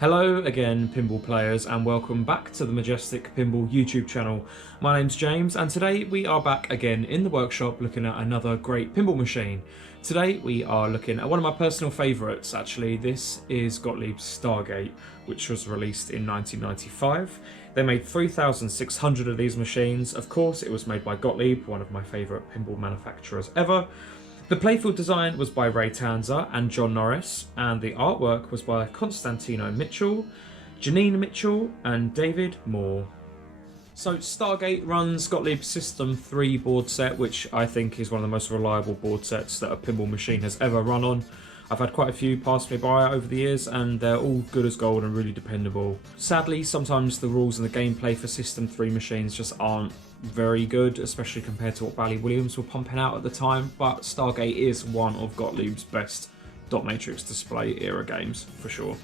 Hello again, pinball players, and welcome back to the Majestic Pinball YouTube channel. My name's James, and today we are back again in the workshop looking at another great pinball machine. Today we are looking at one of my personal favourites, actually. This is Gottlieb's Stargate, which was released in 1995. They made 3,600 of these machines. Of course, it was made by Gottlieb, one of my favourite pinball manufacturers ever. The playfield design was by Tanzer and John Norris, and the artwork was by Constantino Mitchell, Janine Mitchell, and David Moore. So Stargate runs Gottlieb's System 3 board set, which I think is one of the most reliable board sets that a pinball machine has ever run on. I've had quite a few pass me by over the years, and they're all good as gold and really dependable. Sadly, sometimes the rules and the gameplay for System 3 machines just aren't very good, especially compared to what Bally Williams were pumping out at the time, but Stargate is one of Gottlieb's best dot matrix display era games, for sure.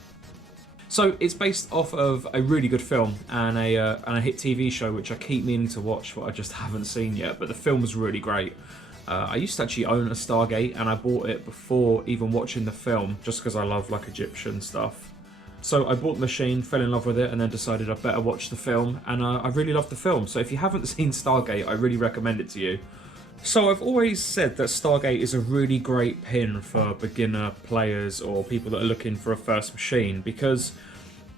So it's based off of a really good film and a hit TV show, which I keep meaning to watch, but I just haven't seen yet, but the film was really great. I used to actually own a Stargate, and I bought it before even watching the film, just because I love like Egyptian stuff. So I bought the machine, fell in love with it, and then decided I better watch the film, and I really loved the film. So if you haven't seen Stargate, I really recommend it to you. So I've always said that Stargate is a really great pin for beginner players or people that are looking for a first machine, because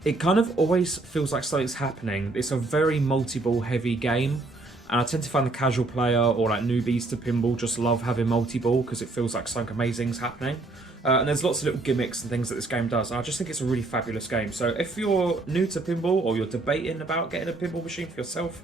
it kind of always feels like something's happening. It's a very multi-ball heavy game, and I tend to find the casual player or like newbies to pinball just love having multi-ball because it feels like something amazing's happening. And there's lots of little gimmicks and things that this game does, and I just think it's a really fabulous game. So if you're new to pinball or you're debating about getting a pinball machine for yourself,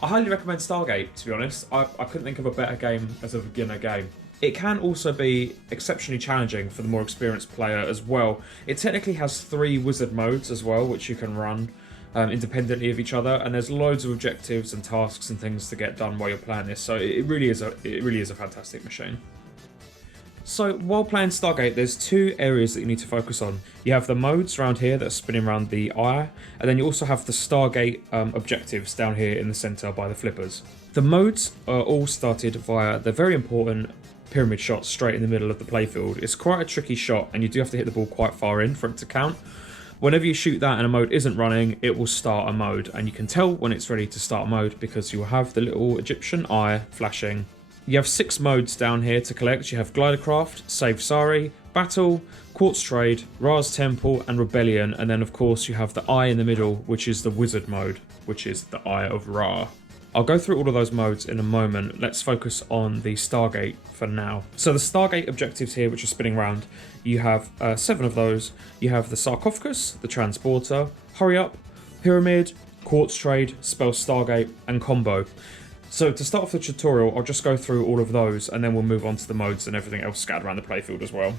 I highly recommend Stargate, to be honest. I couldn't think of a better game as a beginner game. It can also be exceptionally challenging for the more experienced player as well. It technically has 3 wizard modes as well, which you can run independently of each other, and there's loads of objectives and tasks and things to get done while you're playing this. So it really is a fantastic machine. So while playing Stargate, there's 2 areas that you need to focus on. You have the modes around here that are spinning around the eye, and then you also have the Stargate objectives down here in the center by the flippers. The modes are all started via the very important pyramid shot straight in the middle of the playfield. It's quite a tricky shot, and you do have to hit the ball quite far in for it to count. Whenever you shoot that and a mode isn't running, it will start a mode, and you can tell when it's ready to start a mode because you'll have the little Egyptian eye flashing. You have 6 modes down here to collect. You have Glidercraft, Save Sari, Battle, Quartz Trade, Ra's Temple, and Rebellion, and then of course you have the Eye in the middle, which is the Wizard mode, which is the Eye of Ra. I'll go through all of those modes in a moment. Let's focus on the Stargate for now. So the Stargate objectives here, which are spinning around, you have 7 of those. You have the Sarcophagus, the Transporter, Hurry Up, Pyramid, Quartz Trade, Spell Stargate, and Combo. So to start off the tutorial, I'll just go through all of those, and then we'll move on to the modes and everything else scattered around the playfield as well.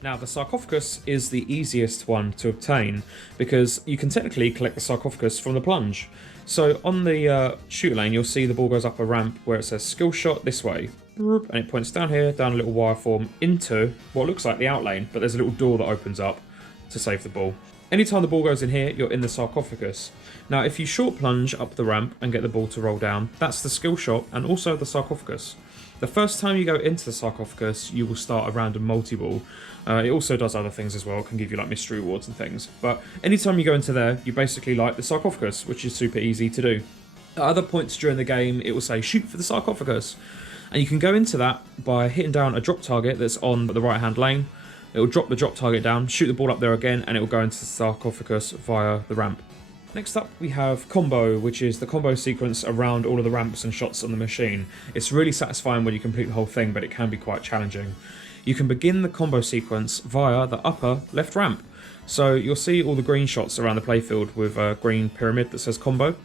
Now, the Sarcophagus is the easiest one to obtain because you can technically collect the Sarcophagus from the plunge. So on the shooter lane, you'll see the ball goes up a ramp where it says skill shot this way, and it points down here, down a little wire form into what looks like the out lane, but there's a little door that opens up to save the ball. Anytime the ball goes in here, you're in the Sarcophagus. Now, if you short plunge up the ramp and get the ball to roll down, that's the skill shot and also the Sarcophagus. The first time you go into the Sarcophagus, you will start a random multi-ball. It also does other things as well. It can give you like mystery rewards and things. But anytime you go into there, you basically light the Sarcophagus, which is super easy to do. At other points during the game, it will say shoot for the Sarcophagus. And you can go into that by hitting down a drop target that's on the right-hand lane. It will drop the drop target down, shoot the ball up there again, and it will go into the Sarcophagus via the ramp. Next up, we have Combo, which is the combo sequence around all of the ramps and shots on the machine. It's really satisfying when you complete the whole thing, but it can be quite challenging. You can begin the combo sequence via the upper left ramp. So you'll see all the green shots around the playfield with a green pyramid that says Combo.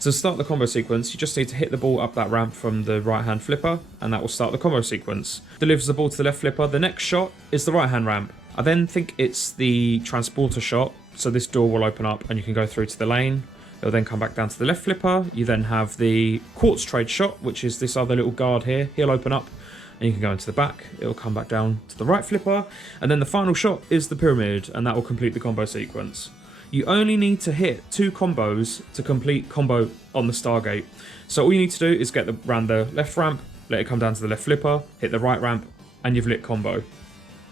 To start the combo sequence, you just need to hit the ball up that ramp from the right-hand flipper, and that will start the combo sequence. Delivers the ball to the left flipper. The next shot is the right-hand ramp. I then think it's the transporter shot, so this door will open up and you can go through to the lane. It'll then come back down to the left flipper. You then have the Quartz Trade shot, which is this other little guard here. He'll open up and you can go into the back. It'll come back down to the right flipper. And then the final shot is the pyramid, and that will complete the combo sequence. You only need to hit 2 combos to complete combo on the Stargate. So all you need to do is get around the left ramp, let it come down to the left flipper, hit the right ramp, and you've lit combo.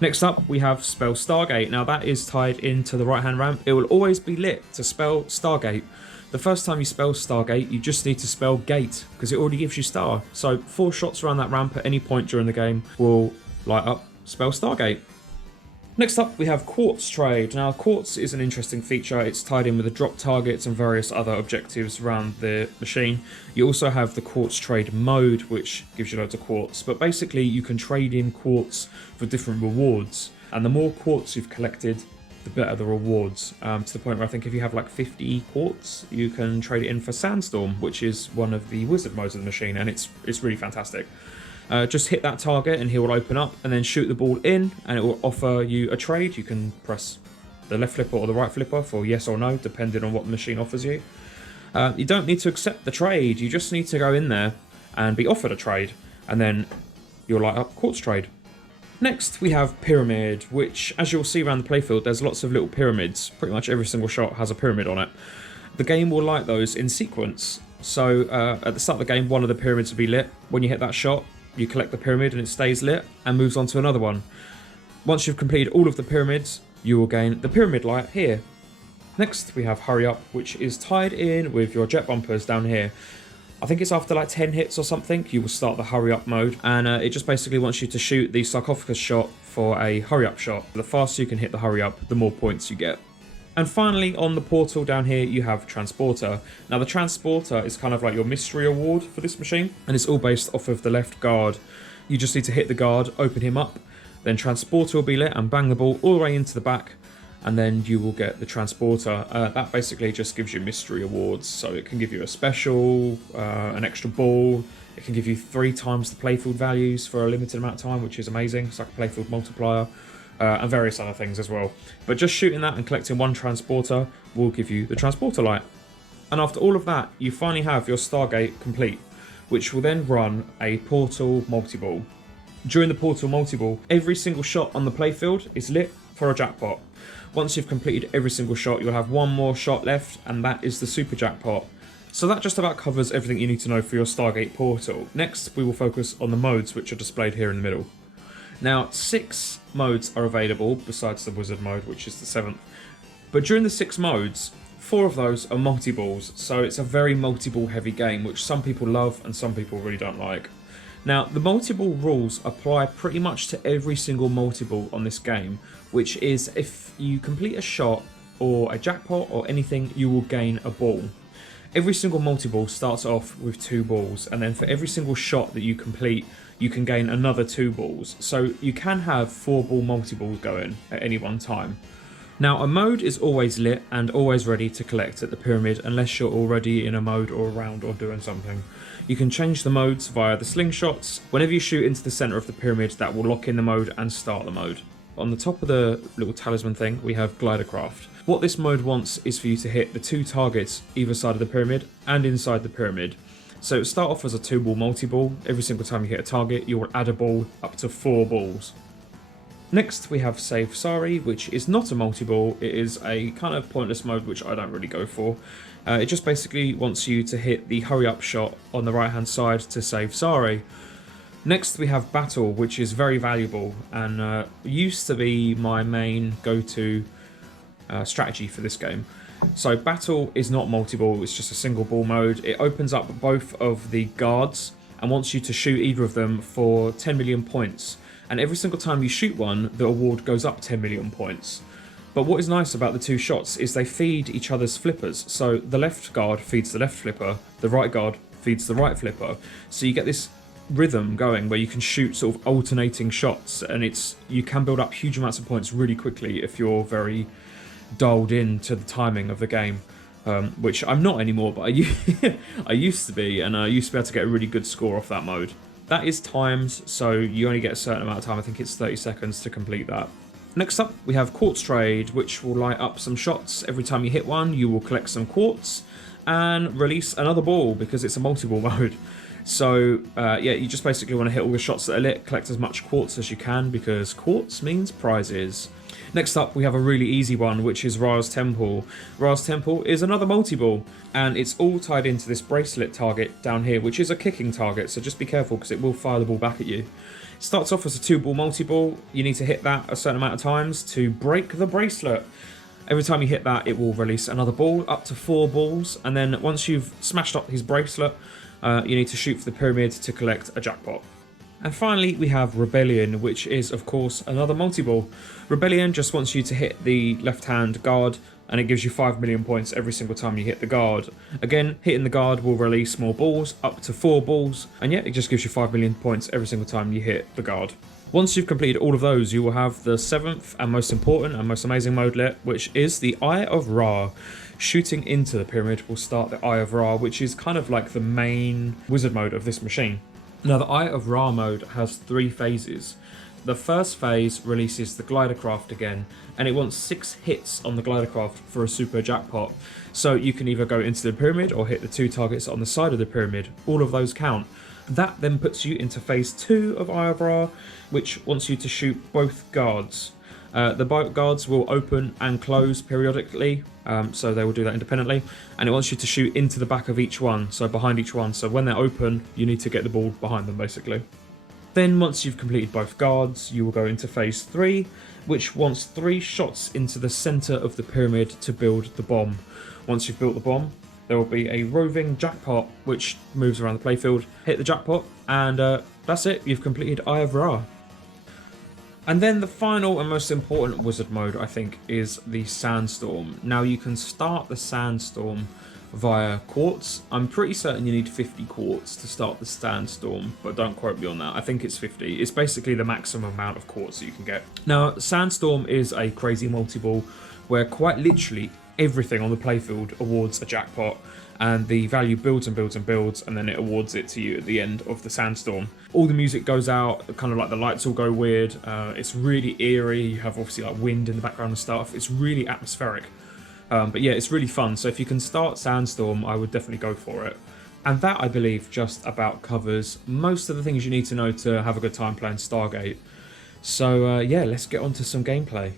Next up, we have spell Stargate. Now that is tied into the right hand ramp. It will always be lit to spell Stargate. The first time you spell Stargate, you just need to spell gate because it already gives you star. So 4 shots around that ramp at any point during the game will light up spell Stargate. Next up, we have Quartz Trade. Now, Quartz is an interesting feature. It's tied in with the drop targets and various other objectives around the machine. You also have the Quartz Trade mode, which gives you loads of quartz. But basically, you can trade in quartz for different rewards. And the more quartz you've collected, the better the rewards. To the point where I think if you have like 50 quartz, you can trade it in for Sandstorm, which is one of the wizard modes of the machine, and it's really fantastic. Just hit that target and he will open up, and then shoot the ball in and it will offer you a trade. You can press the left flipper or the right flipper for yes or no, depending on what the machine offers you. You don't need to accept the trade, you just need to go in there and be offered a trade, and then you'll light up Quartz Trade. Next we have Pyramid, which as you'll see around the playfield, there's lots of little pyramids. Pretty much every single shot has a pyramid on it. The game will light those in sequence. So at the start of the game, one of the pyramids will be lit. When you hit that shot, you collect the pyramid and it stays lit and moves on to another one. Once you've completed all of the pyramids, you will gain the pyramid light here. Next we have Hurry Up, which is tied in with your jet bumpers down here. I think it's after like 10 hits or something, you will start the Hurry Up mode, and it just basically wants you to shoot the sarcophagus shot for a Hurry Up shot. The faster you can hit the Hurry Up, the more points you get. And finally, on the portal down here, you have Transporter. Now, the Transporter is kind of like your mystery award for this machine, and it's all based off of the left guard. You just need to hit the guard, open him up, then Transporter will be lit and bang the ball all the way into the back, and then you will get the Transporter. That basically just gives you mystery awards, so it can give you a special, an extra ball. It can give you 3 times the playfield values for a limited amount of time, which is amazing. It's like a playfield multiplier. And various other things as well. But just shooting that and collecting 1 Transporter will give you the Transporter light. And after all of that, you finally have your Stargate complete, which will then run a Portal Multi-Ball. During the Portal Multi-Ball, every single shot on the playfield is lit for a jackpot. Once you've completed every single shot, you'll have 1 more shot left, and that is the Super Jackpot. So that just about covers everything you need to know for your Stargate Portal. Next, we will focus on the modes, which are displayed here in the middle. Now, 6 modes are available, besides the wizard mode, which is the 7th. But during the 6 modes, 4 of those are multi-balls, so it's a very multi-ball heavy game, which some people love and some people really don't like. Now, the multi-ball rules apply pretty much to every single multi-ball on this game, which is if you complete a shot or a jackpot or anything, you will gain a ball. Every single multi-ball starts off with 2 balls, and then for every single shot that you complete, you can gain another 2 balls. So you can have 4 ball multi-balls going at any one time. Now, a mode is always lit and always ready to collect at the pyramid unless you're already in a mode or around or doing something. You can change the modes via the slingshots. Whenever you shoot into the center of the pyramid, that will lock in the mode and start the mode. On the top of the little talisman thing, we have Glidercraft. What this mode wants is for you to hit the 2 targets either side of the pyramid and inside the pyramid. So start off as a 2 ball multi-ball. Every single time you hit a target, you will add a ball up to 4 balls. Next we have Save Sari, which is not a multi-ball. It is a kind of pointless mode which I don't really go for. It just basically wants you to hit the hurry up shot on the right hand side to save Sari. Next we have Battle, which is very valuable and used to be my main go-to strategy for this game. So Battle is not multi-ball, it's just a single ball mode. It opens up both of the guards and wants you to shoot either of them for 10 million points. And every single time you shoot one, the award goes up 10 million points. But what is nice about the 2 shots is they feed each other's flippers. So the left guard feeds the left flipper, the right guard feeds the right flipper. So you get this rhythm going where you can shoot sort of alternating shots, and you can build up huge amounts of points really quickly if you're very dialed in to the timing of the game, which I'm not anymore, but I used to be, and I used to be able to get a really good score off that mode. That is timed, so you only get a certain amount of time. I think it's 30 seconds to complete that. Next up, we have Quartz Trade, which will light up some shots. Every time you hit one, you will collect some quartz and release another ball because it's a multi-ball mode. So yeah, you just basically want to hit all the shots that are lit, collect as much quartz as you can because quartz means prizes. Next up, we have a really easy one, which is Ra's Temple. Ra's Temple is another multi-ball, and it's all tied into this bracelet target down here, which is a kicking target, so just be careful because it will fire the ball back at you. It starts off as a 2-ball multi-ball. You need to hit that a certain amount of times to break the bracelet. Every time you hit that, it will release another ball, up to 4 balls, and then once you've smashed up his bracelet, you need to shoot for the pyramid to collect a jackpot. And finally, we have Rebellion, which is, of course, another multi-ball. Rebellion just wants you to hit the left-hand guard, and it gives you 5 million points every single time you hit the guard. Again, hitting the guard will release more balls, up to 4 balls, and yeah, it just gives you 5 million points every single time you hit the guard. Once you've completed all of those, you will have the 7th and most important and most amazing modelet, which is the Eye of Ra. Shooting into the pyramid will start the Eye of Ra, which is kind of like the main wizard mode of this machine. Now, the Eye of Ra mode has 3 phases. The first phase releases the glider craft again, and it wants 6 hits on the glider craft for a super jackpot. So you can either go into the pyramid or hit the 2 targets on the side of the pyramid. All of those count. That then puts you into phase 2 of Eye of Ra, which wants you to shoot both guards. The guards will open and close periodically, so they will do that independently, and it wants you to shoot into the back of each one, so behind each one. So when they're open, you need to get the ball behind them, basically. Then once you've completed both guards, you will go into phase 3, which wants 3 shots into the center of the pyramid to build the bomb. Once you've built the bomb, there will be a roving jackpot which moves around the playfield. Hit the jackpot, and that's it. You've completed Eye of Ra. And then the final and most important wizard mode, I think, is the Sandstorm. Now, you can start the Sandstorm via quartz. I'm pretty certain you need 50 quartz to start the Sandstorm, but don't quote me on that. I think it's 50. It's basically the maximum amount of quartz that you can get. Now, Sandstorm is a crazy multi-ball where quite literally everything on the playfield awards a jackpot, and the value builds and builds and builds, and then it awards it to you at the end of the Sandstorm. All the music goes out, kind of like the lights all go weird. It's really eerie. You have obviously like wind in the background and stuff. It's really atmospheric. But yeah, it's really fun. So if you can start Sandstorm, I would definitely go for it. And that, I believe, just about covers most of the things you need to know to have a good time playing Stargate. So yeah, let's get on to some gameplay.